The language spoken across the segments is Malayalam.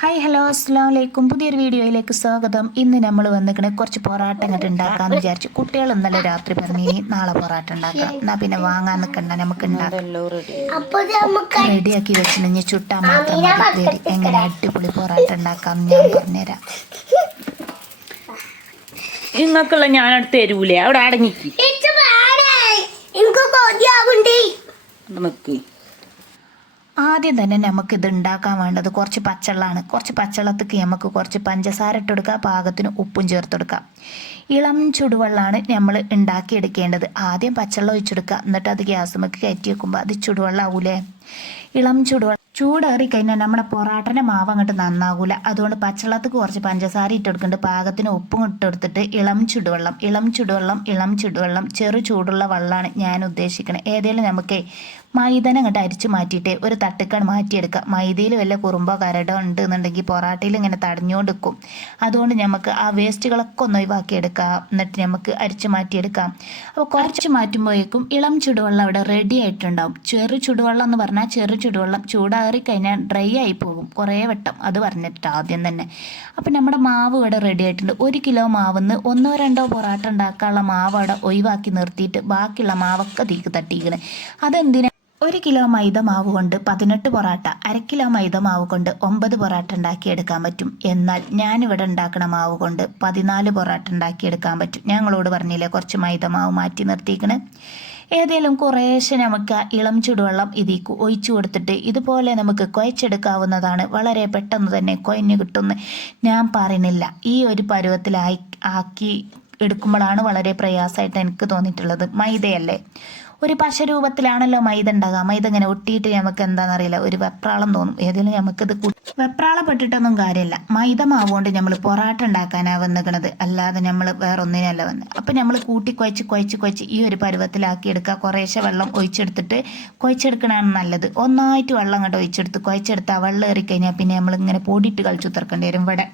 ഹായ് ഹലോ അസ്സാം വലൈക്കും പുതിയൊരു വീഡിയോയിലേക്ക് സ്വാഗതം. ഇന്ന് നമ്മൾ വന്നിക്കണേ കുറച്ച് പൊറാട്ട അങ്ങോട്ട് ഉണ്ടാക്കാന്ന് വിചാരിച്ചു. കുട്ടികൾ ഇന്നലെ രാത്രി പറഞ്ഞു ഇനി നാളെ പൊറാട്ട ഉണ്ടാക്കാം. എന്നാ പിന്നെ വാങ്ങാൻ നിൽക്കണ്ട നമുക്ക് നമുക്ക് റെഡിയാക്കി വെച്ചിട്ടുണ്ടെങ്കിൽ ചുട്ടാൽ മാത്രം മതി. എങ്ങനെ അടിപൊളി പൊറാട്ട ഉണ്ടാക്കാം ഞാൻ പറഞ്ഞുതരാം. നിങ്ങൾക്കുള്ള ഞാൻ അടുത്ത് തരൂലേ. അവിടെ അടങ്ങിക്ക്. ഇച്ച് വേണേ. എനിക്ക് കൊതിയാവുണ്ടേ നിക്ക് ആദ്യം തന്നെ നമുക്ക് ഇത് ഉണ്ടാക്കാൻ വേണ്ടത് കുറച്ച് പച്ചവെള്ളമാണ്. കുറച്ച് പച്ചവെള്ളത്തേക്ക് നമുക്ക് കുറച്ച് പഞ്ചസാര ഇട്ട് പാകത്തിന് ഉപ്പും ചേർത്ത് കൊടുക്കുക ഇളം ചുടുവെള്ളമാണ് നമ്മൾ ഉണ്ടാക്കിയെടുക്കേണ്ടത്. ആദ്യം പച്ചവെള്ളം ഒഴിച്ചെടുക്കുക. എന്നിട്ട് അത് ഗ്യാസുമൊക്കെ കയറ്റി വെക്കുമ്പോൾ അത് ചുടുവെള്ളം ആവൂലേ ഇളം ചുടുവെള്ളം ചൂടേറി കഴിഞ്ഞാൽ നമ്മുടെ പൊറാട്ടന്റെ മാവ് അങ്ങോട്ട് നന്നാകൂല അതുകൊണ്ട് പച്ചവെള്ളത്തിൽ കുറച്ച് പഞ്ചസാര ഇട്ട് കൊടുക്കുന്നുണ്ട്. പാകത്തിന് ഉപ്പും ഇട്ട് കൊടുത്തിട്ട് ഇളം ചുടുവെള്ളം. ഇളം ചുടുവെള്ളം ഇളം ചുടുവെള്ളം ചെറു ചൂടുള്ള വെള്ളമാണ് ഞാൻ ഉദ്ദേശിക്കുന്നത് ഏതെങ്കിലും നമുക്ക് മൈദനെ അങ്ങോട്ട് അരിച്ച് മാറ്റിയിട്ട് ഒരു തട്ടുക്കാൻ മാറ്റിയെടുക്കുക. മൈദയിൽ വല്ല കുറുമ്പോ കരടോ ഉണ്ട് എന്നുണ്ടെങ്കിൽ പൊറാട്ടയിൽ ഇങ്ങനെ തടഞ്ഞുകൊണ്ട് അതുകൊണ്ട് നമുക്ക് ആ വേസ്റ്റുകളൊക്കെ ഒന്ന് ഒഴിവാക്കിയെടുക്കാം എന്നിട്ട് നമുക്ക് അരിച്ച് മാറ്റിയെടുക്കാം. അപ്പോൾ കുറച്ച് മാറ്റുമ്പോഴേക്കും ഇളം ചുടുവെള്ളം അവിടെ റെഡി ആയിട്ടുണ്ടാവും. ചെറു ചുടുവെള്ളം എന്ന് പറഞ്ഞാൽ ചെറു ചുടുവെള്ളം ചൂടാറി കഴിഞ്ഞാൽ ഡ്രൈ ആയി പോകും. കുറേ വട്ടം അത് പറഞ്ഞിട്ട് ആദ്യം തന്നെ. അപ്പം നമ്മുടെ മാവ് ഇവിടെ റെഡി ആയിട്ടുണ്ട്. ഒരു കിലോ മാവിന്ന് ഒന്നോ രണ്ടോ പൊറാട്ട ഉണ്ടാക്കാനുള്ള മാവ് അവിടെ ഒഴിവാക്കി നിർത്തിയിട്ട് ബാക്കിയുള്ള മാവൊക്കെ തീക്ക് തട്ടിയിക്കണേ. അതെന്തിനാ ഒരു കിലോ മൈദ മാവ് കൊണ്ട് പതിനെട്ട് പൊറാട്ട അര കിലോ മൈദ മാവ് കൊണ്ട് ഒമ്പത് പൊറാട്ട ഉണ്ടാക്കിയെടുക്കാൻ പറ്റും. എന്നാൽ ഞാനിവിടെ ഉണ്ടാക്കണ മാവ് കൊണ്ട് പതിനാല് പൊറാട്ട ഉണ്ടാക്കിയെടുക്കാൻ പറ്റും. ഞങ്ങളോട് പറഞ്ഞില്ലേ കുറച്ച് മൈദ മാവ് മാറ്റി നിർത്തിക്കണേ ഏതെങ്കിലും കുറേശ്ശെ നമുക്ക് ഇളം ചുടുവെള്ളം ഇതിക്ക് ഒഴിച്ചു കൊടുത്തിട്ട് ഇതുപോലെ നമുക്ക് കുഴച്ചെടുക്കാവുന്നതാണ്. വളരെ പെട്ടെന്ന് തന്നെ കുഴഞ്ഞു കിട്ടുമെന്ന് ഞാൻ പറയുന്നില്ല. ഈ ഒരു പരുവത്തിലായി ആക്കി എടുക്കുമ്പോഴാണ് വളരെ പ്രയാസമായിട്ട് എനിക്ക് തോന്നിയിട്ടുള്ളത്. മൈദയല്ലേ? ഒരു പശ രൂപത്തിലാണല്ലോ മൈദ ഉണ്ടാകുക മൈദ ഇങ്ങനെ ഒട്ടിയിട്ട് നമുക്ക് എന്താണെന്നറിയില്ല ഒരു വെപ്രാളം തോന്നും. ഏതെങ്കിലും നമുക്കിത് വെപ്രാളം വെപ്രാളപ്പെട്ടിട്ടൊന്നും കാര്യമില്ല മൈദ മാവ് കൊണ്ട് നമ്മൾ പൊറാട്ട ഉണ്ടാക്കാനാണ് വന്നിക്കണത് അല്ലാതെ നമ്മൾ വേറെ ഒന്നിനല്ല വന്ന്. അപ്പം നമ്മൾ കൂട്ടി കുഴച്ച് കുഴച്ച് കുഴച്ച് ഈ ഒരു പരുവത്തിലാക്കി എടുക്കുക കുറേശ്ശെ വെള്ളം ഒഴിച്ചെടുത്തിട്ട് കുഴച്ചെടുക്കണതാണ് നല്ലത്. ഒന്നായിട്ട് വെള്ളം അങ്ങോട്ട് ഒഴിച്ചെടുത്ത് കുഴച്ചെടുത്ത് ആ വെള്ളം ഏറിക്കഴിഞ്ഞാൽ പിന്നെ നമ്മൾ ഇങ്ങനെ പൊടിയിട്ട് കളിച്ചു തീർക്കേണ്ടി വരും. ഇവിടെ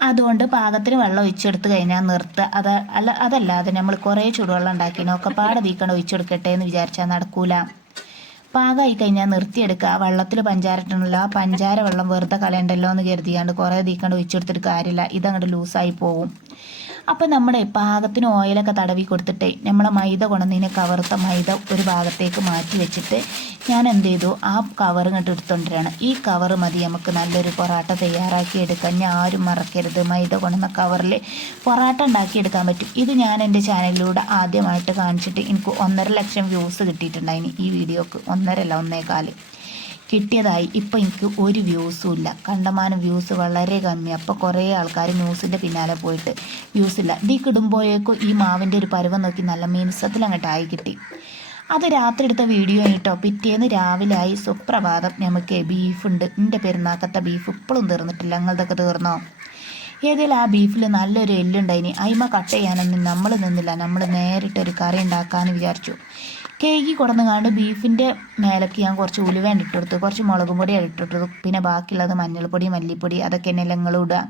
അതുകൊണ്ട് പാകത്തിന് വെള്ളം ഒഴിച്ചെടുത്ത് കഴിഞ്ഞാൽ നിർത്തുക അത് അല്ല അതല്ലാതെ നമ്മൾ കുറേ ചൂടുവെള്ളം ഉണ്ടാക്കിയാൽ ഒക്കെ പാടെ തീക്കണം ഒഴിച്ചെടുക്കട്ടെ എന്ന് വിചാരിച്ചാൽ നടക്കൂല. പാകമായി കഴിഞ്ഞാൽ നിർത്തിയെടുക്കുക. ആ വെള്ളത്തിൽ പഞ്ചാര ഇട്ടണല്ലോ ആ പഞ്ചാര വെള്ളം വെറുതെ കളയണ്ടല്ലോ എന്ന് കരുതിയാണ്ട് കുറേ തീക്കണ്ട് ഒഴിച്ചെടുത്തിട്ട് കാര്യമില്ല. ഇതങ്ങോട്ട് ലൂസായി പോകും അപ്പം നമ്മുടെ പാകത്തിന് ഓയിലൊക്കെ തടവി കൊടുത്തിട്ട് നമ്മളെ മൈദ കൊണ്ടുവന്നതിനെ കവർത്ത മൈദ ഒരു ഭാഗത്തേക്ക് മാറ്റി വെച്ചിട്ട് ഞാൻ എന്ത് ചെയ്തു? ആ കവർ ഇങ്ങോട്ട് എടുത്തുകൊണ്ടിരാണ് ഈ കവർ മതി നമുക്ക് നല്ലൊരു പൊറാട്ട തയ്യാറാക്കി എടുക്കാൻ ഞാൻ ആരും മറക്കരുത്. മൈദ കൊണ്ടുവന്ന കവറിൽ പൊറാട്ട ഉണ്ടാക്കിയെടുക്കാൻ പറ്റും. ഇത് ഞാൻ എന്റെ ചാനലിലൂടെ ആദ്യമായിട്ട് കാണിച്ചിട്ട് എനിക്ക് ഒന്നര ലക്ഷം വ്യൂസ് കിട്ടിയിട്ടുണ്ടായിന് ഈ വീഡിയോക്ക്. ഒന്നരല്ല ഒന്നേകാൽ. കിട്ടിയതായി ഇപ്പം എനിക്ക് ഒരു വ്യൂസും ഇല്ല. കണ്ടമാനം വ്യൂസ് വളരെ കമ്മി. അപ്പോൾ കുറേ ആൾക്കാർ ന്യൂസിന്റെ പിന്നാലെ പോയിട്ട് വ്യൂസ് ഇല്ല. ഇതിക്ക് കിടുമ്പോഴേക്കും ഈ മാവിന്റെ ഒരു പരുവം നോക്കി നല്ല മീൻസത്തിൽ അങ്ങോട്ട് ആയി കിട്ടി. അത് രാത്രി എടുത്ത വീഡിയോ കേട്ടോ. പിറ്റേന്ന് രാവിലെ ആയി സുപ്രഭാതം നമുക്ക് ബീഫുണ്ട് എന്റെ പെരുന്നാക്കത്തെ ബീഫ് ഇപ്പോഴും തീർന്നിട്ടില്ല. നിങ്ങളതൊക്കെ തീർന്നോ? ഏതെങ്കിലും ആ ബീഫിൽ നല്ലൊരു എല്ലുണ്ടായിനി. അയിമ കട്ട് ചെയ്യാനൊന്നും നമ്മൾ നിന്നില്ല. നമ്മൾ നേരിട്ടൊരു കറി ഉണ്ടാക്കാമെന്ന് വിചാരിച്ചു. കേക്ക് കൊടുന്നുകാണ്ട് ബീഫിന്റെ മേലേക്ക് ഞാൻ കുറച്ച് ഉലുവ ഇട്ട് കുറച്ച് മുളകും പൊടി ഇട്ട് പിന്നെ ബാക്കിയുള്ളത് മഞ്ഞൾപ്പൊടി മല്ലിപ്പൊടി അതൊക്കെ തന്നെ ഞങ്ങളും ഇടുക.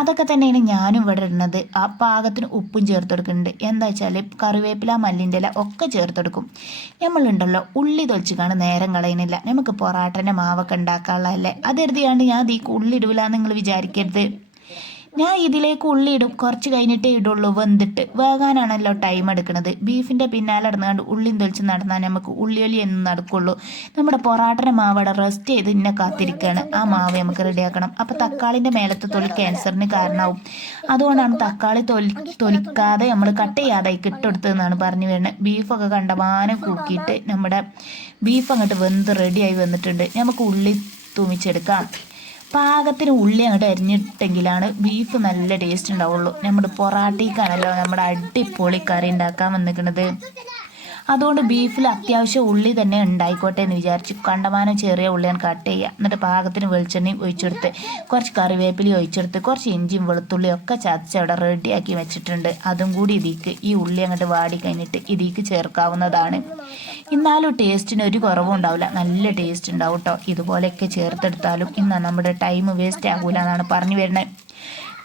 അതൊക്കെ തന്നെയാണ് ഞാനും ഇവിടെ ഇടുന്നത്. ആ പാകത്തിന് ഉപ്പും ചേർത്ത് കൊടുക്കുന്നുണ്ട് എന്താ വെച്ചാൽ കറിവേപ്പില മല്ലിന്റെ ഇല ഒക്കെ ചേർത്ത് കൊടുക്കും നമ്മളുണ്ടല്ലോ ഉള്ളി തൊലിച്ചിക്കാണ് നേരം കളയുന്നില്ല. നമുക്ക് പൊറാട്ടന്റെ മാവൊക്കെ ഉണ്ടാക്കാനുള്ളതല്ലേ? അതെഴുതിയാണ്ട് ഞാൻ ഈ ഉള്ളി ഇടൂലെന്ന് നിങ്ങൾ വിചാരിക്കരുത്. ഞാൻ ഇതിലേക്ക് ഉള്ളി ഇടും. കുറച്ച് കഴിഞ്ഞിട്ടേ ഇടുള്ളൂ. വെന്തിട്ട്. വേകാനാണല്ലോ ടൈം എടുക്കുന്നത്. ബീഫിന്റെ പിന്നാലെ നടന്നുകൊണ്ട് ഉള്ളിയും തൊലിച്ച് നടന്നാൽ നമുക്ക് ഉള്ളിയൊലി എന്ന് നടക്കുള്ളൂ. നമ്മുടെ പൊറാട്ടിന് മാവടെ റെസ്റ്റ് ചെയ്ത് ഇന്നെ കാത്തിരിക്കുകയാണ് ആ മാവ് നമുക്ക് റെഡിയാക്കണം അപ്പോൾ തക്കാളിന്റെ മേലത്തെ തൊലി ക്യാൻസറിന് കാരണമാവും അതുകൊണ്ടാണ് തക്കാളി തൊലി തൊലിക്കാതെ നമ്മൾ കട്ട് ചെയ്യാതെ കിട്ടെടുത്തതെന്നാണ് പറഞ്ഞു വരുന്നത്. ബീഫൊക്കെ കണ്ടമാനം കൂക്കിയിട്ട് നമ്മുടെ ബീഫ് അങ്ങോട്ട് വെന്ത് റെഡിയായി വന്നിട്ടുണ്ട്. നമുക്ക് ഉള്ളി തൂമിച്ചെടുക്കാം. പാകത്തിന് ഉള്ളി അങ്ങോട്ട് അരിഞ്ഞിട്ടെങ്കിലാണ് ബീഫ് നല്ല ടേസ്റ്റ് ഉണ്ടാവുള്ളൂ. നമ്മുടെ പൊറാട്ടയ്ക്കാണല്ലോ നമ്മുടെ അടിപൊളി കറി ഉണ്ടാക്കാൻ വന്നിരിക്കുന്നത്. അതുകൊണ്ട് ബീഫിൽ അത്യാവശ്യം ഉള്ളി തന്നെ ഉണ്ടായിക്കോട്ടെ എന്ന് വിചാരിച്ചു. കണ്ടമാനം ചെറിയ ഉള്ളി ഞാൻ കട്ട് ചെയ്യുക എന്നിട്ട് പാകത്തിന് വെളിച്ചെണ്ണയും ഒഴിച്ചെടുത്ത് കുറച്ച് കറിവേപ്പിലി ഒഴിച്ചെടുത്ത് കുറച്ച് ഇഞ്ചിയും വെളുത്തുള്ളിയും ഒക്കെ ചതച്ച് അവിടെ റെഡിയാക്കി വെച്ചിട്ടുണ്ട്. അതും കൂടി ഇതിക്ക് ഈ ഉള്ളി അങ്ങോട്ട് വാടി കഴിഞ്ഞിട്ട് ഇതിക്ക് ചേർക്കാവുന്നതാണ്. എന്നാലും ടേസ്റ്റിന് ഒരു കുറവും ഉണ്ടാവില്ല. നല്ല ടേസ്റ്റ് ഉണ്ടാവും കേട്ടോ ഇതുപോലെയൊക്കെ ചേർത്തെടുത്താലും ഇന്ന് നമ്മുടെ ടൈം വേസ്റ്റ് ആകൂല എന്നാണ് പറഞ്ഞു വരുന്നത്.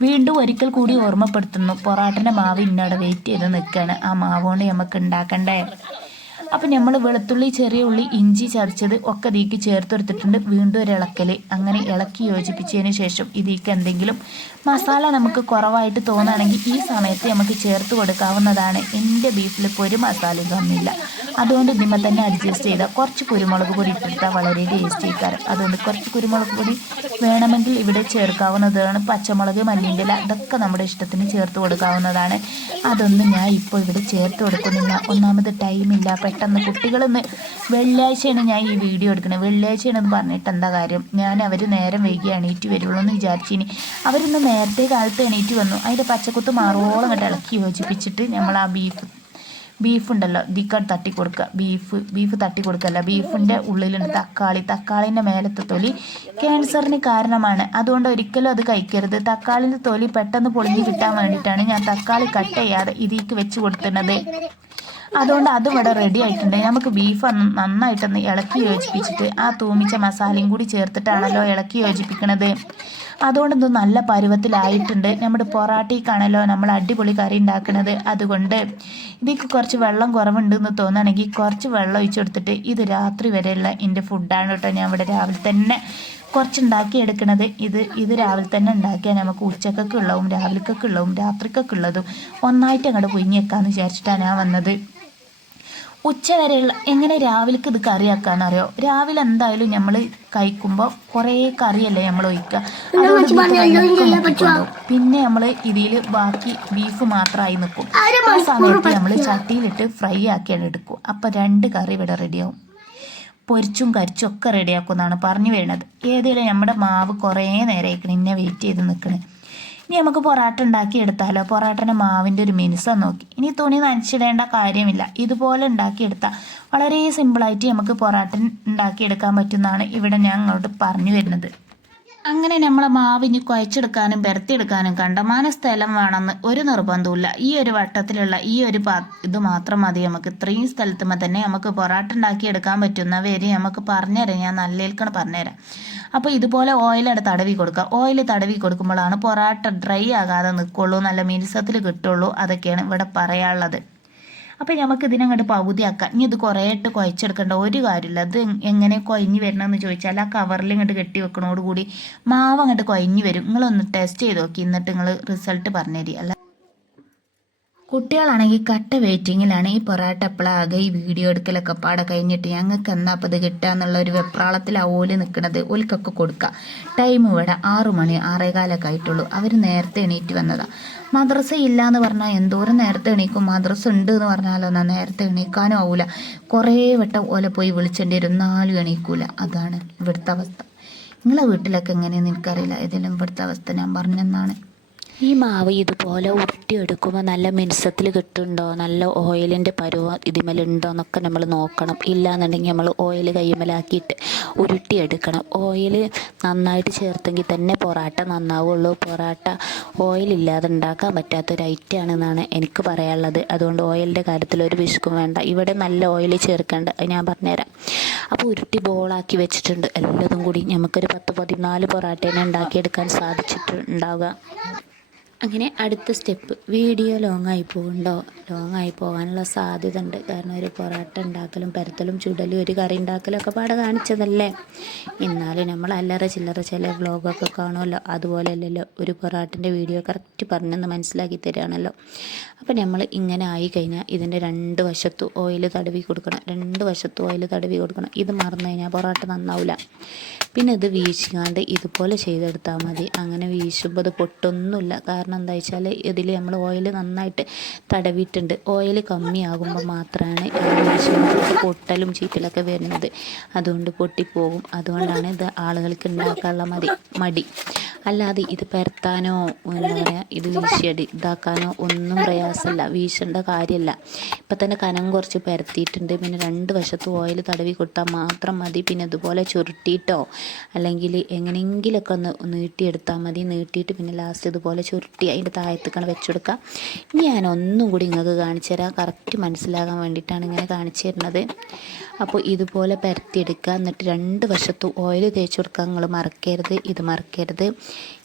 വീണ്ടും ഒരിക്കൽ കൂടി ഓർമ്മപ്പെടുത്തുന്നു. പൊറാട്ടന്റെ മാവ് ഇന്നോടെ വെയിറ്റ് ചെയ്ത് നിൽക്കുകയാണ് ആ മാവ് കൊണ്ട് നമുക്ക് ഉണ്ടാക്കണ്ടേ അപ്പം നമ്മൾ വെളുത്തുള്ളി ചെറിയ ഉള്ളി ഇഞ്ചി ചതച്ചത് ഒക്കെ ഇതിലേക്ക് ചേർത്ത് കൊടുത്തിട്ടുണ്ട് വീണ്ടും ഒരു ഇളക്കൽ അങ്ങനെ ഇളക്കി യോജിപ്പിച്ചതിന് ശേഷം ഇതിക്ക് എന്തെങ്കിലും മസാല നമുക്ക് കുറവായിട്ട് തോന്നുകയാണെങ്കിൽ ഈ സമയത്ത് നമുക്ക് ചേർത്ത് കൊടുക്കാവുന്നതാണ്. എന്റെ ബീഫിൽ ഇപ്പോൾ ഒരു മസാലയും തന്നില്ല അതുകൊണ്ട് ഇതിമ്മ തന്നെ അഡ്ജസ്റ്റ് ചെയ്താൽ കുറച്ച് കുരുമുളക് പൊടി ഇട്ടെടുത്താൽ വളരെ ടേസ്റ്റ് ആയിക്കാറ് അതുകൊണ്ട് കുറച്ച് കുരുമുളക് പൊടി വേണമെങ്കിൽ ഇവിടെ ചേർക്കാവുന്നതാണ്. പച്ചമുളക് മല്ലിന്റെ ഇല നമ്മുടെ ഇഷ്ടത്തിന് ചേർത്ത് കൊടുക്കാവുന്നതാണ്. അതൊന്നും ഞാൻ ഇപ്പോൾ ഇവിടെ ചേർത്ത് കൊടുക്കുന്നില്ല. ഒന്നാമത് ടൈമില്ല പെട്ടെന്ന് കുട്ടികളൊന്ന് വെള്ളിയാഴ്ചയാണ് ഞാൻ ഈ വീഡിയോ എടുക്കുന്നത്. വെള്ളിയാഴ്ചയാണെന്ന് പറഞ്ഞിട്ട് എന്താ കാര്യം? ഞാൻ അവർ നേരം വൈകി എണീറ്റ് വരുള്ളൂ എന്ന് വിചാരിച്ചിനി. അവരിന്ന് നേരത്തെ കാലത്ത് എണീറ്റ് വന്നു. അതിന്റെ പച്ചക്കുത്ത് മാറോളം കണ്ട് ഇളക്കി യോജിപ്പിച്ചിട്ട് നമ്മൾ ആ ബീഫ് ബീഫ് ഉണ്ടല്ലോ തട്ടി കൊടുക്കുക ബീഫ് ബീഫ് തട്ടി കൊടുക്കല്ല. ബീഫിന്റെ ഉള്ളിലുണ്ട് തക്കാളി. തക്കാളിന്റെ മേലത്തെ തൊലി ക്യാൻസറിന് കാരണമാണ്. അതുകൊണ്ട് ഒരിക്കലും അത് കഴിക്കരുത്. തക്കാളിന്റെ തൊലി പെട്ടെന്ന് പൊളിഞ്ഞ് കിട്ടാൻ വേണ്ടിയിട്ടാണ് ഞാൻ തക്കാളി കട്ട് ചെയ്യാതെ ഇതിലേക്ക് വെച്ച് കൊടുത്തിരുന്നത് അതുകൊണ്ട് അതും ഇവിടെ റെഡി ആയിട്ടുണ്ട്. നമുക്ക് ബീഫ് നന്നായിട്ടൊന്ന് ഇളക്കി യോജിപ്പിച്ചിട്ട് ആ തൂമിച്ച മസാലയും കൂടി ചേർത്തിട്ടാണല്ലോ ഇളക്കി യോജിപ്പിക്കണത്. അതുകൊണ്ട് ഇത് നല്ല പരുവത്തിലായിട്ടുണ്ട്. നമ്മുടെ പൊറാട്ടയ്ക്കാണല്ലോ നമ്മൾ അടിപൊളി കറി ഉണ്ടാക്കുന്നത് അതുകൊണ്ട് ഇതിക്ക് കുറച്ച് വെള്ളം കുറവുണ്ടെന്ന് തോന്നുകയാണെങ്കിൽ കുറച്ച് വെള്ളം ഒഴിച്ചു കൊടുത്തിട്ട് ഇത് രാത്രി വരെയുള്ള എന്റെ ഫുഡാണ് കേട്ടോ. ഞാൻ ഇവിടെ രാവിലെ തന്നെ കുറച്ച് ഉണ്ടാക്കി എടുക്കണത്. ഇത് ഇത് രാവിലെ തന്നെ ഉണ്ടാക്കിയാൽ നമുക്ക് ഉച്ചക്കൊക്കെ ഉള്ളതും രാവിലേക്കൊക്കെ ഉള്ളതും രാത്രിക്കൊക്കെ ഉള്ളതും ഒന്നായിട്ട് അങ്ങോട്ട് പൊയിഞ്ഞ് വെക്കാമെന്ന് വിചാരിച്ചിട്ടാണ് ഞാൻ വന്നത്. ഉച്ച വരെയുള്ള എങ്ങനെ രാവിലേക്ക് ഇത് കറിയാക്കാന്നറിയോ? രാവിലെ എന്തായാലും നമ്മൾ കഴിക്കുമ്പോൾ കുറേ കറിയല്ലേ നമ്മൾ ഒഴിക്കുക. പിന്നെ നമ്മൾ ഇതിൽ ബാക്കി ബീഫ് മാത്രമായി നിൽക്കും ആ സമയത്ത് നമ്മൾ ചട്ടിയിലിട്ട് ഫ്രൈ ആക്കിയാണ് എടുക്കും അപ്പോൾ രണ്ട് കറി ഇവിടെ റെഡിയാവും പൊരിച്ചും കരിച്ചും ഒക്കെ റെഡിയാക്കും എന്നാണ് പറഞ്ഞു വരുന്നത്. ഏതെങ്കിലും നമ്മുടെ മാവ് കുറേ നേരമായിക്കണം ഇന്നെ വെയിറ്റ് ചെയ്ത് നിൽക്കണേ ഇനി നമുക്ക് പൊറാട്ട ഉണ്ടാക്കി എടുത്താലോ? പൊറാട്ടന്റെ മാവിന്റെ ഒരു മിനുസം നോക്കി. ഇനി തുണി നനച്ചിടേണ്ട കാര്യമില്ല. ഇതുപോലെ ഉണ്ടാക്കിയെടുത്താൽ വളരെ സിമ്പിളായിട്ട് നമുക്ക് പൊറാട്ട ഉണ്ടാക്കിയെടുക്കാൻ പറ്റുന്നതാണ് ഇവിടെ ഞാൻ അങ്ങോട്ട് പറഞ്ഞു വരുന്നത്. അങ്ങനെ നമ്മളെ മാവിന് കുഴച്ചെടുക്കാനും പെരത്തിയെടുക്കാനും കണ്ടമാന സ്ഥലം വേണമെന്ന് ഒരു നിർബന്ധമില്ല ഈ ഒരു വട്ടത്തിലുള്ള ഈ ഒരു പാ ഇത് മാത്രം മതി നമുക്ക്. ഇത്രയും സ്ഥലത്തുമ്പോൾ തന്നെ നമുക്ക് പൊറാട്ട ഉണ്ടാക്കി എടുക്കാൻ പറ്റുന്ന വരി നമുക്ക് പറഞ്ഞുതരാം. ഞാൻ നല്ലേൽക്കണം പറഞ്ഞുതരാം. അപ്പോൾ ഇതുപോലെ ഓയിലവിടെ തടവി കൊടുക്കുക. ഓയിൽ തടവി കൊടുക്കുമ്പോഴാണ് പൊറാട്ട ഡ്രൈ ആകാതെ നിൽക്കുള്ളൂ. നല്ല മിനുസത്തിൽ കിട്ടുള്ളൂ. അതൊക്കെയാണ് ഇവിടെ പറയാനുള്ളത്. അപ്പോൾ നമുക്ക് ഇതിനങ്ങോട്ട് പകുതിയാക്കാം. ഇനി ഇത് കുറേ ഇട്ട് കുഴച്ചെടുക്കേണ്ട. ഒരു കാര്യമില്ല അത് എങ്ങനെ കുഴഞ്ഞ് വരണമെന്ന് ചോദിച്ചാൽ ആ കവറിൽ ഇങ്ങോട്ട് കെട്ടി വെക്കണോടുകൂടി മാവ് അങ്ങോട്ട് കുഴഞ്ഞ് വരും. നിങ്ങളൊന്ന് ടെസ്റ്റ് ചെയ്ത് നോക്കി. എന്നിട്ട് നിങ്ങൾ റിസൾട്ട് പറഞ്ഞു തരിക അല്ല കുട്ടികളാണെങ്കിൽ കട്ട വെയിറ്റിങ്ങിലാണ് ഈ പൊറാട്ട എപ്പോഴാകെ ഈ വീഡിയോ എടുക്കലൊക്കെ പാടെ കഴിഞ്ഞിട്ട് ഞങ്ങൾക്ക് എന്നാ അപ്പം ഇത് കിട്ടുക എന്നുള്ള ഒരു വെപ്രാളത്തിലാണ് ഓൽ നിൽക്കുന്നത് ഓൽക്കൊക്കെ കൊടുക്കുക ടൈം ഇവിടെ ആറു മണി ആറേകാലൊക്കെ ആയിട്ടുള്ളൂ. അവർ നേരത്തെ എണീറ്റ് വന്നതാണ് മദ്രസ ഇല്ല എന്ന് പറഞ്ഞാൽ എന്തോരം നേരത്തെ എണീക്കും? മദ്രസ ഉണ്ട് എന്ന് പറഞ്ഞാലോ എന്നാൽ നേരത്തെ എണീക്കാനും ആവില്ല കുറേ വട്ടം ഓല പോയി വിളിച്ചേണ്ടി വരും. നാലും എണീക്കൂല. അതാണ് ഇവിടുത്തെ അവസ്ഥ. നിങ്ങളെ വീട്ടിലൊക്കെ എങ്ങനെയാണെന്ന് എനിക്കറിയില്ല. ഏതെങ്കിലും ഇവിടുത്തെ അവസ്ഥ ഞാൻ പറഞ്ഞെന്നാണ്. ഈ മാവ് ഇതുപോലെ ഉരുട്ടിയെടുക്കുമ്പോൾ നല്ല മിനുസത്തിൽ കിട്ടുന്നുണ്ടോ നല്ല ഓയിലിന്റെ പരുവ ഇതിമേലുണ്ടോ എന്നൊക്കെ നമ്മൾ നോക്കണം. ഇല്ലാന്നുണ്ടെങ്കിൽ നമ്മൾ ഓയിൽ കയ്യുമലാക്കിയിട്ട് ഉരുട്ടിയെടുക്കണം. ഓയിൽ നന്നായിട്ട് ചേർത്തെങ്കിൽ തന്നെ പൊറാട്ട നന്നാവുള്ളൂ. പൊറാട്ട ഓയിലില്ലാതെ ഉണ്ടാക്കാൻ പറ്റാത്തൊരു ഐറ്റമാണെന്നാണ് എനിക്ക് പറയാനുള്ളത്. അതുകൊണ്ട് ഓയിലിന്റെ കാര്യത്തിൽ ഒരു വിശക്കും വേണ്ട. ഇവിടെ നല്ല ഓയിൽ ചേർക്കേണ്ട. ഞാൻ പറഞ്ഞുതരാം. അപ്പോൾ ഉരുട്ടി ബോളാക്കി വെച്ചിട്ടുണ്ട്. എല്ലാതും കൂടി നമുക്കൊരു പത്ത് പതിനാല് പൊറാട്ടേനെ ഉണ്ടാക്കിയെടുക്കാൻ സാധിച്ചിട്ടുണ്ടാവുക. അങ്ങനെ അടുത്ത സ്റ്റെപ്പ്. വീഡിയോ ലോങ് ആയി പോകുന്നുണ്ടോ ലോങ് ആയി പോകാനുള്ള സാധ്യത ഉണ്ട് കാരണം ഒരു പൊറോട്ട ഉണ്ടാക്കലും പരത്തലും ചുടലും ഒരു കറി ഉണ്ടാക്കലും ഒക്കെ പാടെ കാണിച്ചതല്ലേ? എന്നാലും നമ്മൾ അല്ലറ ചില്ലറ ചില വ്ളോഗൊക്കെ കാണുമല്ലോ. അതുപോലെ അല്ലല്ലോ ഒരു പൊറോട്ടന്റെ വീഡിയോ കറക്റ്റ് പറഞ്ഞെന്ന് മനസ്സിലാക്കി തരികയാണല്ലോ അപ്പോൾ നമ്മൾ ഇങ്ങനെ ആയി കഴിഞ്ഞാൽ ഇതിന്റെ രണ്ട് വശത്തു ഓയിൽ തടവി കൊടുക്കണം. രണ്ട് വശത്തു ഓയിൽ തടവി കൊടുക്കണം. ഇത് മറന്നു കഴിഞ്ഞാൽ പൊറോട്ട നന്നാവില്ല പിന്നെ ഇത് വീശിക്കാണ്ട് ഇതുപോലെ ചെയ്തെടുത്താൽ മതി. അങ്ങനെ വീശുമ്പോൾ അത് പൊട്ടൊന്നുമില്ല. കാരണം എന്താ വെച്ചാൽ ഇതിൽ നമ്മൾ ഓയിൽ നന്നായിട്ട് തടവിയിട്ടുണ്ട്. ഓയിൽ കമ്മിയാകുമ്പോൾ മാത്രമാണ് പൊട്ടലും ചീറ്റലൊക്കെ വരുന്നത്. അതുകൊണ്ട് പൊട്ടിപ്പോകും. അതുകൊണ്ടാണ് ഇത് ആളുകൾക്ക് ഉണ്ടാക്കാനുള്ള മതി മടി. അല്ലാതെ ഇത് പരത്താനോ എന്താ പറയുക ഇത് വീശിയടി ഇതാക്കാനോ ഒന്നും പ്രയാസമല്ല വീശേണ്ട കാര്യമല്ല ഇപ്പം തന്നെ കനം കുറച്ച് പരത്തിയിട്ടുണ്ട്. പിന്നെ രണ്ട് വശത്ത് ഓയിൽ തടവി കൊടുത്താൽ മാത്രം മതി. പിന്നെ ഇതുപോലെ ചുരുട്ടിയിട്ടോ അല്ലെങ്കിൽ എങ്ങനെയെങ്കിലുമൊക്കെ ഒന്ന് നീട്ടിയെടുത്താൽ മതി. നീട്ടിയിട്ട് പിന്നെ ലാസ്റ്റ് ഇതുപോലെ ചുരുട്ടി അതിന്റെ താഴത്തേക്കാണ് വെച്ചെടുക്കുക. ഇനി ഞാൻ ഒന്നും കൂടി നിങ്ങൾക്ക് കാണിച്ചു തരാം. കറക്റ്റ് മനസ്സിലാകാൻ വേണ്ടിയിട്ടാണ് ഇങ്ങനെ കാണിച്ചു തരുന്നത്. അപ്പോൾ ഇതുപോലെ പരത്തിയെടുക്കുക. എന്നിട്ട് രണ്ട് വശത്തും ഓയിൽ തേച്ച് കൊടുക്കുക. നിങ്ങൾ മറക്കരുത്. ഇത് മറക്കരുത്.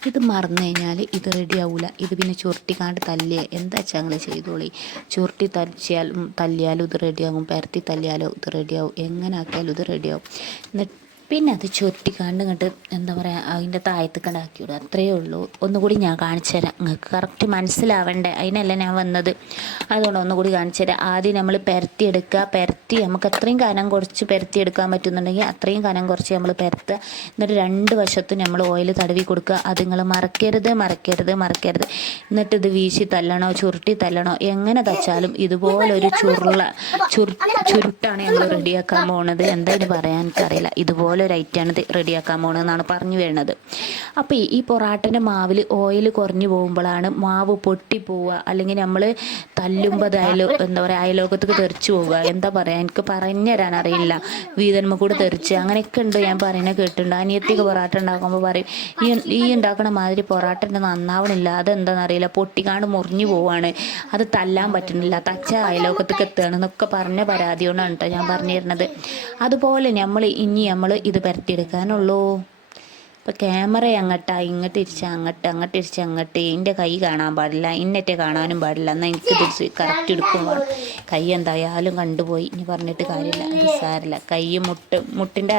ഇത് മറന്നു കഴിഞ്ഞാൽ ഇത് റെഡി ആവില്ല ഇത് പിന്നെ ചുരുട്ടിക്കാണ്ട് തല്ലിയ. എന്താ വെച്ചാൽ നിങ്ങൾ ചെയ്തോളി? ചുരുട്ടി തല്ലിയാലും തല്ലിയാലും ഇത് റെഡിയാകും പരത്തി തല്ലിയാലും ഇത് റെഡിയാവും എങ്ങനെ ആക്കിയാലും ഇത് റെഡിയാവും എന്നിട്ട് പിന്നെ അത് ചുരുട്ടിക്കാണ്ട് ഇങ്ങോട്ട് എന്താ പറയുക അതിന്റെ താഴത്തേക്കണ്ട് ആക്കി വിടുക അത്രയേ ഉള്ളൂ. ഒന്നുകൂടി ഞാൻ കാണിച്ചു തരാം. നിങ്ങൾക്ക് കറക്റ്റ് മനസ്സിലാവണ്ടേ? അതിനല്ല ഞാൻ വന്നത്. അതുകൊണ്ട് ഒന്നുകൂടി കാണിച്ചു തരാം. ആദ്യം നമ്മൾ പെരത്തിയെടുക്കുക. പെരത്തി നമുക്ക് അത്രയും കനം കുറച്ച് പെരത്തിയെടുക്കാൻ പറ്റുന്നുണ്ടെങ്കിൽ അത്രയും കനം കുറച്ച് നമ്മൾ പെരത്തുക. എന്നിട്ട് രണ്ട് വശത്തും നമ്മൾ ഓയിൽ തടവി കൊടുക്കുക. അത് നിങ്ങൾ മറക്കരുത് മറക്കരുത് മറക്കരുത്. എന്നിട്ട് ഇത് വീശി തല്ലണോ ചുരുട്ടി തല്ലണോ എങ്ങനെ തച്ചാലും ഇതുപോലൊരു ചുരുള ചുരു ചുരുട്ടാണ് ഞങ്ങൾ റെഡിയാക്കാൻ പോണത്. എന്തായാലും പറയാൻ എനിക്കറിയില്ല. ഇതുപോലെ ഒരു ഐറ്റം ആണ് റെഡിയാക്കാൻ പോകണമെന്നാണ് പറഞ്ഞു വരുന്നത്. അപ്പോൾ ഈ- പൊറാട്ടന്റെ മാവിൽ ഓയിൽ കുറഞ്ഞു പോകുമ്പോഴാണ് മാവ് പൊട്ടി പോവുക. അല്ലെങ്കിൽ നമ്മൾ തല്ലുമ്പോൾ അത് അയലോ എന്താ പറയുക അയലോകത്തേക്ക് തെറിച്ചു പോവുക. എന്താ പറയുക എനിക്ക് പറഞ്ഞു തരാൻ അറിയില്ല. വീതന്മ കൂടെ തെറിച്ച്. അങ്ങനെയൊക്കെ ഉണ്ട്. ഞാൻ പറയുന്നത് കേട്ടിട്ടുണ്ട്. അനിയത്തിക്ക് പൊറാട്ട ഉണ്ടാക്കുമ്പോൾ പറയും ഈ ഈ ഉണ്ടാക്കണ മാതിരി പൊറാട്ട നന്നാവണില്ല. അതെന്താണെന്നറിയില്ല പൊട്ടിക്കാണ്ട് മുറിഞ്ഞു പോവാണ്. അത് തല്ലാൻ പറ്റുന്നില്ല. തച്ച അയലോകത്തേക്ക് എത്തുകയാണ് എന്നൊക്കെ പറഞ്ഞ പരാതി കൊണ്ടാണ് കേട്ടോ ഞാൻ പറഞ്ഞു തരുന്നത് അതുപോലെ നമ്മൾ ഇനി നമ്മൾ ഇത് പരത്തിയെടുക്കാനുള്ളൂ. ഇപ്പം ക്യാമറ അങ്ങട്ടാ ഇങ്ങോട്ട് തിരിച്ച് അങ്ങോട്ട് അങ്ങോട്ട് തിരിച്ച് അങ്ങോട്ട്. എന്റെ കൈ കാണാൻ പാടില്ല. ഇന്നറ്റെ കാണാനും പാടില്ല. എന്നാൽ എനിക്ക് തിരിച്ച് കറക്റ്റ് എടുക്കും കൈ എന്തായാലും കണ്ടുപോയി. ഇനി പറഞ്ഞിട്ട് കാര്യമില്ല. സാരില്ല കൈ മുട്ട് മുട്ടിന്റെ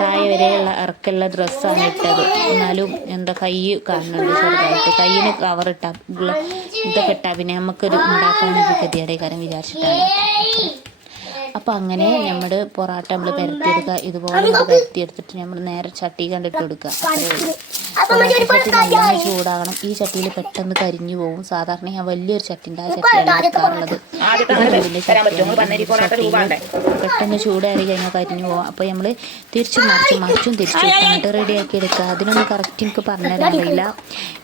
താഴെ വരെയുള്ള ഇറക്കുള്ള ഡ്രസ്സാണ് ഇട്ടത്. എന്നാലും എന്താ കൈ കാണുന്നുണ്ട് ചെറുതായിട്ട്. ഇട്ടാ ഉള്ള ഇതൊക്കെ ഇട്ടാ പിന്നെ നമുക്കൊരു ഉണ്ടാക്കാനൊരു ഗതിയുടെ കാര്യം വിചാരിച്ചിട്ടാണ്. അപ്പോൾ അങ്ങനെ നമ്മൾ പൊറാട്ട നമ്മൾ പരത്തിയെടുക്കുക ഇതുപോലെ നമ്മൾ പരത്തിയെടുത്തിട്ട് നമ്മൾ നേരെ ചട്ടി കണ്ടിട്ട് കൊടുക്കുക. പൊറാട്ട ചൂടാകണം. ഈ ചട്ടിയിൽ പെട്ടെന്ന് കരിഞ്ഞു പോകും സാധാരണ ഞാൻ വലിയൊരു ചട്ടിന്റെ ആ ചട്ടിയാണ് എടുക്കാറുള്ളത്. ചട്ടിയിൽ പെട്ടെന്ന് ചൂടേറി കഴിഞ്ഞാൽ കരിഞ്ഞു പോകും അപ്പോൾ നമ്മൾ തിരിച്ചും മറിച്ചും മറിച്ചും തിരിച്ചും റെഡി റെഡിയാക്കി എടുക്കുക. അതിനൊന്നും കറക്റ്റ് എനിക്ക് പറഞ്ഞുതരാൻ അറിയില്ല.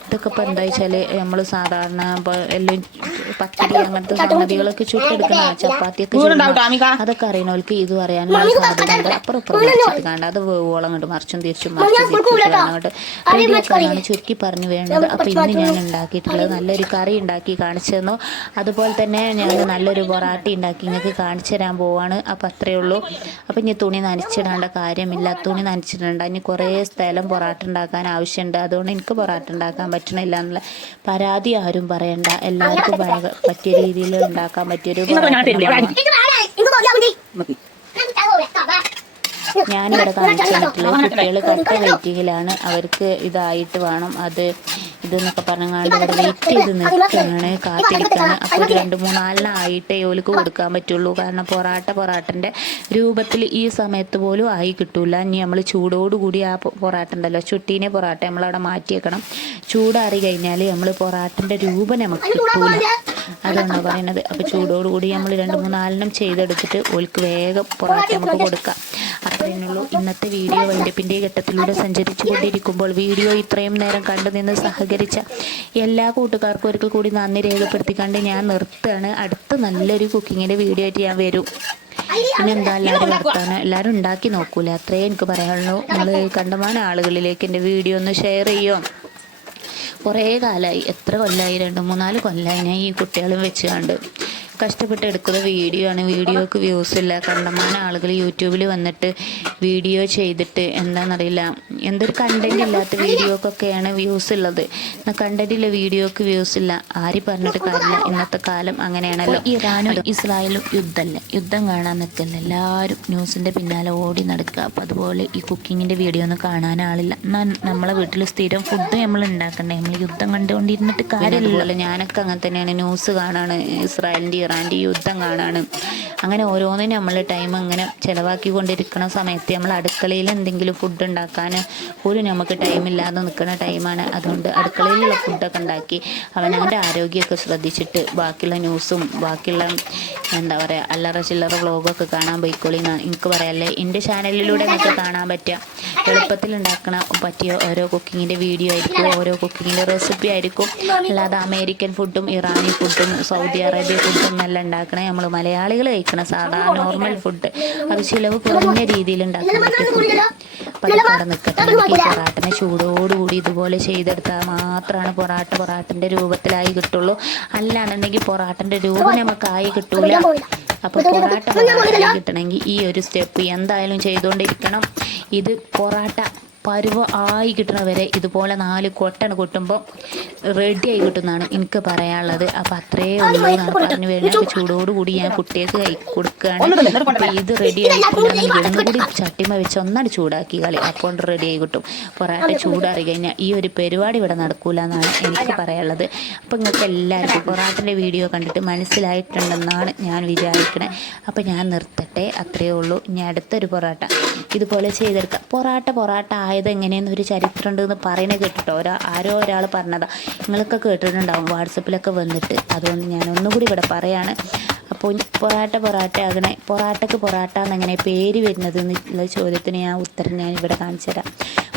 ഇതൊക്കെ ഇപ്പോൾ എന്താ വെച്ചാൽ നമ്മൾ സാധാരണ ഇപ്പോൾ എല്ലാം പത്തിരി അങ്ങനത്തെ സംഗതികളൊക്കെ ചുട്ടെടുക്കുന്ന ചപ്പാത്തി ഒക്കെ ചുടുന്ന. അതൊക്കെ അറിയണവർക്ക് ഇത് അറിയാനുള്ള സാധ്യതയുണ്ട് അപ്പുറം ഇപ്പുറം മറിച്ചിട്ട് കണ്ട അത് വേവോളം അങ്ങോട്ട് മറിച്ചും തിരിച്ചും മറിച്ചും തിരിച്ചും അങ്ങോട്ട് റെഡിയാക്കാനാണ് ചുരുക്കി പറഞ്ഞു വേണ്ടത് അപ്പോൾ ഇന്ന് ഞാൻ ഉണ്ടാക്കിയിട്ടുള്ളത് നല്ലൊരു കറി ഉണ്ടാക്കി കാണിച്ചു തന്നു. അതുപോലെ തന്നെ ഞാൻ നല്ലൊരു പൊറാട്ടി ഉണ്ടാക്കി നിങ്ങൾക്ക് കാണിച്ചു തരാൻ പോവാണ്. അപ്പോൾ അത്രയേ ഉള്ളൂ. അപ്പോൾ ഇനി തുണി നനച്ചിടേണ്ട കാര്യമില്ല. തുണി നനച്ചിടേണ്ട. ഇനി കുറേ സ്ഥലം പൊറാട്ട ഉണ്ടാക്കാൻ ആവശ്യമുണ്ട്. അതുകൊണ്ട് എനിക്ക് പൊറാട്ട ഉണ്ടാക്കാൻ പറ്റണില്ല എന്നുള്ള പരാതി ആരും പറയണ്ട. എല്ലാവർക്കും പറ്റിയ രീതിയിൽ ഉണ്ടാക്കാൻ പറ്റിയൊരു ഞാനിവിടെ കാണിച്ചു തന്നിട്ടുള്ള കുട്ടികൾ കറക്റ്റ് വെയിറ്റിങ്ങിലാണ്. അവർക്ക് ഇതായിട്ട് വേണം അത് ഇതെന്നൊക്കെ പറഞ്ഞാണ്ട് ഇവിടെ വെയിറ്റ് ചെയ്ത് നിൽക്കുകയാണ്. കാത്തിരിക്കുകയാണ്. അപ്പോൾ രണ്ട് മൂന്നാലിനായിട്ടേ ഓലിക്ക് കൊടുക്കാൻ പറ്റുള്ളൂ. കാരണം പൊറാട്ട പൊറാട്ടന്റെ രൂപത്തിൽ ഈ സമയത്ത് പോലും ആയി കിട്ടൂല. ഇനി നമ്മൾ ചൂടോടുകൂടി ആ പൊറാട്ട ഉണ്ടല്ലോ. ചുട്ടീനെ പൊറാട്ട നമ്മളവിടെ മാറ്റിയേക്കണം ചൂടാറി കഴിഞ്ഞാൽ നമ്മൾ പൊറാട്ടന്റെ രൂപം നമുക്ക് കിട്ടൂല. അതാണ് പറയുന്നത്. അപ്പോൾ ചൂടോടുകൂടി നമ്മൾ രണ്ട് മൂന്നാലിനും ചെയ്തെടുത്തിട്ട് ഓൽക്ക് വേഗം പൊറാട്ട നമുക്ക് കൊടുക്കാം. അത്രയുള്ളൂ ഇന്നത്തെ വീഡിയോ വൈൻഡപ്പിന്റെ ഘട്ടത്തിലൂടെ സഞ്ചരിച്ചു കൊണ്ടിരിക്കുമ്പോൾ വീഡിയോ ഇത്രയും നേരം കണ്ടു നിന്ന് സഹകരിച്ച എല്ലാ കൂട്ടുകാർക്കും ഒരിക്കൽ കൂടി നന്ദി രേഖപ്പെടുത്തിക്കൊണ്ട് ഞാൻ നിർത്തുകയാണ്. അടുത്ത നല്ലൊരു കുക്കിങ്ങിന്റെ വീഡിയോ ആയിട്ട് ഞാൻ വരും. പിന്നെ എന്താ എല്ലാവരും വർത്താനം? എല്ലാവരും ഉണ്ടാക്കി നോക്കൂല? അത്രേ എനിക്ക് പറയാനുള്ളൂ. നിങ്ങൾ കണ്ടമാന ആളുകളിലേക്ക് എന്റെ വീഡിയോ ഒന്ന് ഷെയർ ചെയ്യും. കുറേ കാലമായി എത്ര കൊല്ലമായി രണ്ട് മൂന്നാൽ കൊല്ലമായി ഞാൻ ഈ കുട്ടികളും വെച്ച് കണ്ട്. കഷ്ടപ്പെട്ട് എടുക്കുന്ന വീഡിയോ ആണ്. വീഡിയോക്ക് വ്യൂസ് ഇല്ല. കണ്ടമാന ആളുകൾ യൂട്യൂബിൽ വന്നിട്ട് വീഡിയോ ചെയ്തിട്ട് എന്താണെന്നറിയില്ല എന്തൊരു കണ്ടന്റ് ഇല്ലാത്ത വീഡിയോക്കൊക്കെയാണ് വ്യൂസ് ഉള്ളത് എന്നാൽ കണ്ടന്റ് ഇല്ല വീഡിയോക്ക് വ്യൂസ് ഇല്ല. ആര് പറഞ്ഞിട്ട് കാര്യമില്ല. ഇന്നത്തെ കാലം അങ്ങനെയാണല്ലോ. ഇറാനും ഇസ്രായേലും യുദ്ധമല്ലേ യുദ്ധം കാണാൻ നിൽക്കല്ല എല്ലാവരും ന്യൂസിന്റെ പിന്നാലെ ഓടി നടക്കുക. അപ്പോൾ അതുപോലെ ഈ കുക്കിങ്ങിന്റെ വീഡിയോ ഒന്നും കാണാൻ ആളില്ല. എന്നാൽ നമ്മളെ വീട്ടിൽ സ്ഥിരം ഫുഡ് നമ്മൾ ഉണ്ടാക്കണ്ടേ? നമ്മൾ യുദ്ധം കണ്ടുകൊണ്ടിരുന്നിട്ട് കാര്യമില്ലല്ലോ. ഞാനൊക്കെ അങ്ങനെ തന്നെയാണ് ന്യൂസ് കാണാണ്. ഇസ്രായേലിന്റെ ഇറാന്റെ യുദ്ധം കാണാണ്. അങ്ങനെ ഓരോന്നിനും നമ്മൾ ടൈം ഇങ്ങനെ ചിലവാക്കിക്കൊണ്ടിരിക്കുന്ന സമയത്ത് നമ്മൾ അടുക്കളയിൽ എന്തെങ്കിലും ഫുഡ് ഉണ്ടാക്കാൻ പോലും നമുക്ക് ടൈമില്ലാതെ നിൽക്കുന്ന ടൈമാണ് അതുകൊണ്ട് അടുക്കളയിലുള്ള ഫുഡൊക്കെ ഉണ്ടാക്കി അവനവന്റെ ആരോഗ്യമൊക്കെ ശ്രദ്ധിച്ചിട്ട് ബാക്കിയുള്ള ന്യൂസും ബാക്കിയുള്ള എന്താ പറയുക അല്ലറ ചില്ലറ വ്ലോഗൊക്കെ കാണാൻ പോയിക്കോളി എനിക്ക് പറയാമല്ലേ എന്റെ ചാനലിലൂടെ നമുക്ക് കാണാൻ പറ്റുക. എളുപ്പത്തിൽ ഉണ്ടാക്കണ പറ്റിയ ഓരോ കുക്കിങ്ങിന്റെ വീഡിയോ ആയിരിക്കും ഓരോ കുക്കിങ്ങിന്റെ റെസിപ്പി ആയിരിക്കും. അല്ലാതെ അമേരിക്കൻ ഫുഡും ഇറാനി ഫുഡും സൗദി അറേബ്യ ഫുഡും എല്ലാം ഉണ്ടാക്കണേ. നമ്മൾ മലയാളികൾ കഴിക്കണ സാധാരണ നോർമൽ ഫുഡ് അത് ചിലവ് കുറഞ്ഞ രീതിയിൽ ഉണ്ടാക്കാൻ പറ്റിയ ഫുഡ് അവിടെ പൊറാട്ടനെ ചൂടോടുകൂടി ഇതുപോലെ ചെയ്തെടുത്താൽ മാത്രമാണ് പൊറാട്ട പൊറാട്ടന്റെ രൂപത്തിലായി കിട്ടുള്ളൂ. അല്ലാന്നുണ്ടെങ്കിൽ പൊറാട്ടന്റെ രൂപം നമുക്കായി കിട്ടൂല. അപ്പോൾ പൊറാട്ട പൊറാട്ട കിട്ടണമെങ്കിൽ ഈ ഒരു സ്റ്റെപ്പ് എന്തായാലും ചെയ്തുകൊണ്ടിരിക്കണം ഇത് പൊറാട്ട പരുവ ആയി കിട്ടണ വരെ ഇതുപോലെ നാല് കൊട്ടണ് കൊട്ടുമ്പോൾ റെഡിയായി കിട്ടുന്നതാണ് എനിക്ക് പറയാനുള്ളത്. അപ്പം അത്രേ ഉള്ളൂ പറഞ്ഞു. അപ്പോൾ ചൂടോടുകൂടി ഞാൻ കുട്ടികൾക്ക് കൈ കൊടുക്കുകയാണ്. ഇത് റെഡി ആയിട്ടുണ്ടെങ്കിൽ ഒന്നുകൂടി ചട്ടിമ വെച്ച് ഒന്നാണ് ചൂടാക്കി കളി. അപ്പോൾ റെഡി ആയി കിട്ടും. പൊറാട്ട ചൂടാറി കഴിഞ്ഞാൽ ഈ ഒരു പരിപാടി ഇവിടെ നടക്കൂല എന്നാണ് എനിക്ക് പറയാനുള്ളത്. അപ്പം നിങ്ങൾക്ക് എല്ലാവർക്കും പൊറാട്ടിന്റെ വീഡിയോ കണ്ടിട്ട് മനസ്സിലായിട്ടുണ്ടെന്നാണ് ഞാൻ വിചാരിക്കണേ. അപ്പം ഞാൻ നിർത്തട്ടെ. അത്രേ ഉള്ളൂ. ഇനി അടുത്തൊരു പൊറാട്ട. ഇതുപോലെ ചെയ്തെടുക്കാം. പൊറാട്ട പൊറാട്ട ആയത് എങ്ങനെയെന്ന് ഒരു ചരിത്രം ഉണ്ടെന്ന് പറയുന്നത് കേട്ടിട്ടോ? ഒരാ ആരോ ഒരാൾ പറഞ്ഞതാ. നിങ്ങളൊക്കെ കേട്ടിട്ടുണ്ടാവും വാട്സപ്പിലൊക്കെ വന്നിട്ട്. അതുകൊണ്ട് ഞാൻ ഒന്നുകൂടി ഇവിടെ പറയാണ്. അപ്പോൾ പൊറാട്ട പൊറാട്ട അങ്ങനെ പൊറാട്ടക്ക് പൊറാട്ട എന്നെങ്ങനെ പേര് വരുന്നത് എന്നുള്ള ചോദ്യത്തിന് ഞാൻ ഉത്തരം ഞാൻ ഇവിടെ കാണിച്ചു തരാം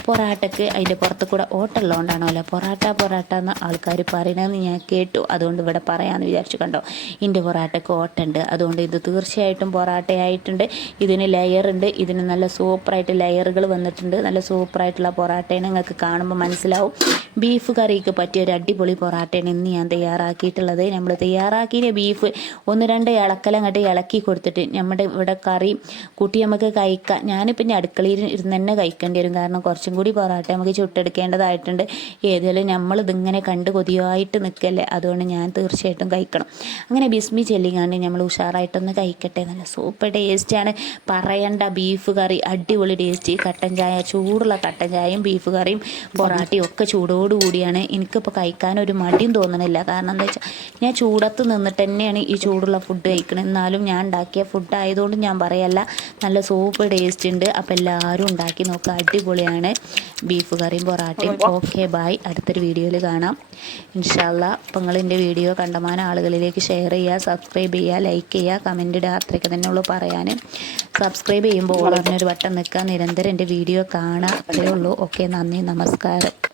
പൊറാട്ടക്ക് അതിന്റെ പുറത്ത് കൂടെ ഓട്ടമുള്ളതുകൊണ്ടാണല്ലോ പൊറാട്ട പൊറാട്ട എന്ന് ആൾക്കാർ പറയണമെന്ന് ഞാൻ കേട്ടു. അതുകൊണ്ട് ഇവിടെ പറയാമെന്ന് വിചാരിച്ചു കണ്ടോ? ഇതിന്റെ പൊറാട്ടക്ക് ഓട്ടുണ്ട് അതുകൊണ്ട് ഇത് തീർച്ചയായിട്ടും പൊറാട്ടയായിട്ടുണ്ട്. ഇതിന് ലെയർ ഉണ്ട്. ഇതിന് നല്ല സൂപ്പറായിട്ട് ലെയറുകൾ വന്നിട്ടുണ്ട്. നല്ല സൂപ്പറായിട്ടുള്ള പൊറാട്ടയാണ്. നിങ്ങൾക്ക് കാണുമ്പോൾ മനസ്സിലാവും. ബീഫ് കറിക്ക് പറ്റിയ ഒരു അടിപൊളി പൊറാട്ടയാണ് ഇന്ന് ഞാൻ തയ്യാറാക്കിയിട്ടുള്ളത്. നമ്മൾ തയ്യാറാക്കിയ ബീഫ് ഒന്ന് രണ്ട് ഇളക്കൽ അങ്ങോട്ട് ഇളക്കി കൊടുത്തിട്ട് നമ്മുടെ ഇവിടെ കറി കൂട്ടി നമുക്ക് കഴിക്കാം. ഞാൻ ഇനി അടുക്കളയിൽ ഇരുന്ന് തന്നെ കഴിക്കേണ്ടി വരും. കാരണം കുറച്ചും കൂടി പൊറാട്ട നമുക്ക് ചുട്ടെടുക്കേണ്ടതായിട്ടുണ്ട്. ഏതായാലും നമ്മൾ ഇതിങ്ങനെ കണ്ട് കൊതിയായിട്ട് നിൽക്കല്ലേ? അതുകൊണ്ട് ഞാൻ തീർച്ചയായിട്ടും കഴിക്കണം. അങ്ങനെ ബിസ്മി ചെല്ലിങ്ങാണ്ട് നമ്മൾ ഉഷാറായിട്ടൊന്ന് കഴിക്കട്ടെ. നല്ല സൂപ്പർ ടേസ്റ്റാണ് പറയണ്ട ബീഫ് കറി. അടിപൊളി ടേസ്റ്റ് കട്ടൻ ചായ ചൂടുള്ള കട്ടൻ ചായയും ബീഫ് കറിയും പൊറാട്ടയും ഒക്കെ ചൂടോടുകൂടിയാണ് എനിക്കിപ്പോൾ കഴിക്കാൻ ഒരു മടിയും തോന്നണില്ല. കാരണം എന്താ വെച്ചാൽ ഞാൻ ചൂടത്ത് നിന്നിട്ട് തന്നെയാണ് ഈ ചൂടുള്ള ഫുഡ് കഴിക്കണം എന്നാലും ഞാൻ ഉണ്ടാക്കിയ ഫുഡ് ആയതുകൊണ്ട് ഞാൻ പറയല്ല. നല്ല സൂപ്പർ ടേസ്റ്റ് ഉണ്ട്. അപ്പോൾ എല്ലാവരും ഉണ്ടാക്കി നോക്കുക അടിപൊളിയാണ്. ബീഫ് കറിയും പൊറാട്ടയും. ഓക്കെ ബായ് അടുത്തൊരു വീഡിയോയിൽ കാണാം. ഇൻഷാല്ല അപ്പോൾ നിങ്ങൾ എന്റെ വീഡിയോ കണ്ടമാന ആളുകളിലേക്ക് ഷെയർ ചെയ്യുക സബ്സ്ക്രൈബ് ചെയ്യുക ലൈക്ക് ചെയ്യുക കമന്റ് ഇടുക അത്രയ്ക്ക് തന്നെ ഉള്ളൂ പറയാൻ. സബ്സ്ക്രൈബ് ചെയ്യുമ്പോൾ ഒരു വട്ടം നിൽക്കുക നിരന്തരം എന്റെ വീഡിയോ കാണുക. അത്രയേ ഉള്ളൂ. ഓക്കെ നന്ദി നമസ്കാരം.